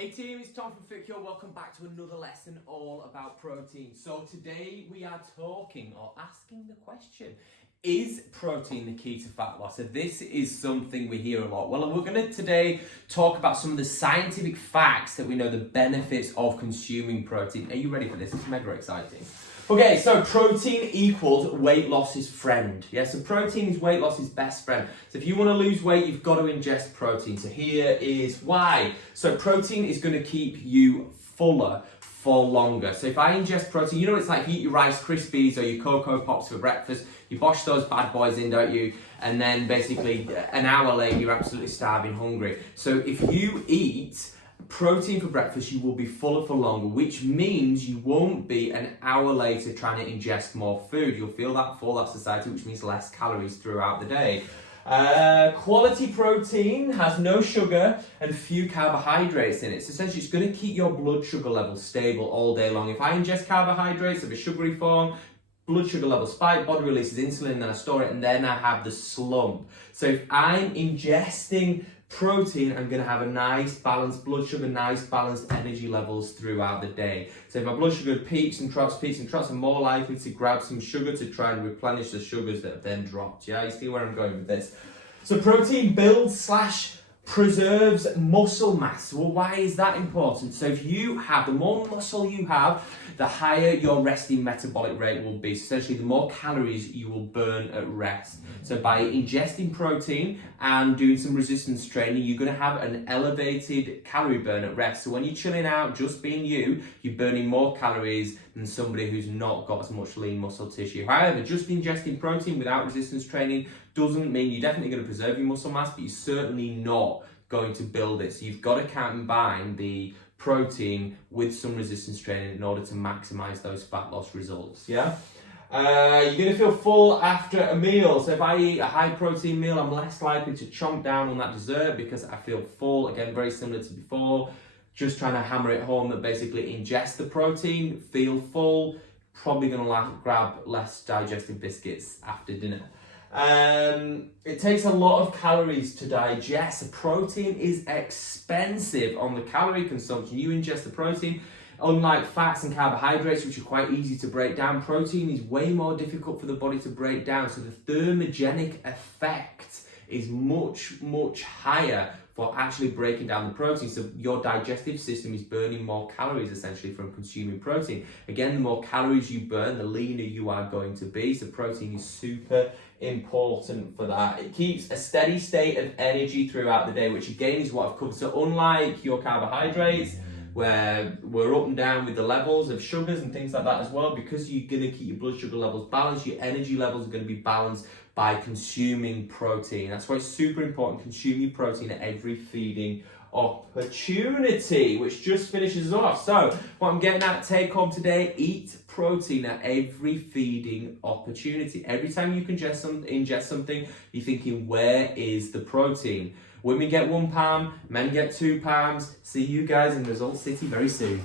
Hey team, it's Tom from FitCure. Welcome back to another lesson all about protein. So today we are talking or asking the question, is protein the key to fat loss? So this is something we hear a lot. Well, we're going to today talk about some of the scientific facts that we know the benefits of consuming protein. Are you ready for this? It's mega exciting. Okay, so protein equals weight loss's friend. Yeah, so protein is weight loss's best friend. So if you want to lose weight, you've got to ingest protein. So here is why. So protein is going to keep you fuller for longer. So if I ingest protein, you know, it's like you eat your Rice Krispies or your Cocoa Pops for breakfast, you bosh those bad boys in, don't you? And then basically an hour later, you're absolutely starving hungry. So if you eat protein for breakfast, you will be fuller for longer, which means you won't be an hour later trying to ingest more food. You'll feel that full, that's satiety, which means less calories throughout the day. Quality protein has no sugar and few carbohydrates in it. So essentially it's going to keep your blood sugar levels stable all day long. If I ingest carbohydrates of a sugary form, blood sugar levels spike, body releases insulin, then I store it, and then I have the slump. So if I'm ingesting protein, I'm going to have a nice balanced blood sugar, nice balanced energy levels throughout the day. So if my blood sugar peaks and troughs, I'm more likely to grab some sugar to try and replenish the sugars that have then dropped. Yeah, you see where I'm going with this? So protein builds / preserves muscle mass. Well, why is that important? So if you have, the more muscle you have, the higher your resting metabolic rate will be. So essentially, the more calories you will burn at rest. So by ingesting protein and doing some resistance training, you're going to have an elevated calorie burn at rest. So when you're chilling out, just being you, you're burning more calories than somebody who's not got as much lean muscle tissue. However, just ingesting protein without resistance training doesn't mean you're definitely going to preserve your muscle mass, but you're certainly not going to build it. So you've got to combine the protein with some resistance training in order to maximize those fat loss results. Yeah. You're going to feel full after a meal. So if I eat a high protein meal, I'm less likely to chomp down on that dessert because I feel full. Again, very similar to before. Just trying to hammer it home that basically ingest the protein, feel full, probably going to grab less digestive biscuits after dinner. It takes a lot of calories to digest. Protein is expensive on the calorie consumption. You ingest the protein. Unlike fats and carbohydrates, which are quite easy to break down, protein is way more difficult for the body to break down. So the thermogenic effect is much higher for actually breaking down the protein. So your digestive system is burning more calories essentially from consuming protein. Again, the more calories you burn, the leaner you are going to be. So protein is super important for that. It keeps a steady state of energy throughout the day, which again is what I've covered. So unlike your carbohydrates, where we're up and down with the levels of sugars and things like that as well, because you're going to keep your blood sugar levels balanced, your energy levels are going to be balanced by consuming protein. That's why it's super important, consuming protein at every feeding opportunity, which just finishes us off. So what I'm getting at take home today, eat protein at every feeding opportunity. Every time you ingest something, you're thinking, where is the protein? Women get 1 pound, men get 2 pounds. See you guys in Result City very soon.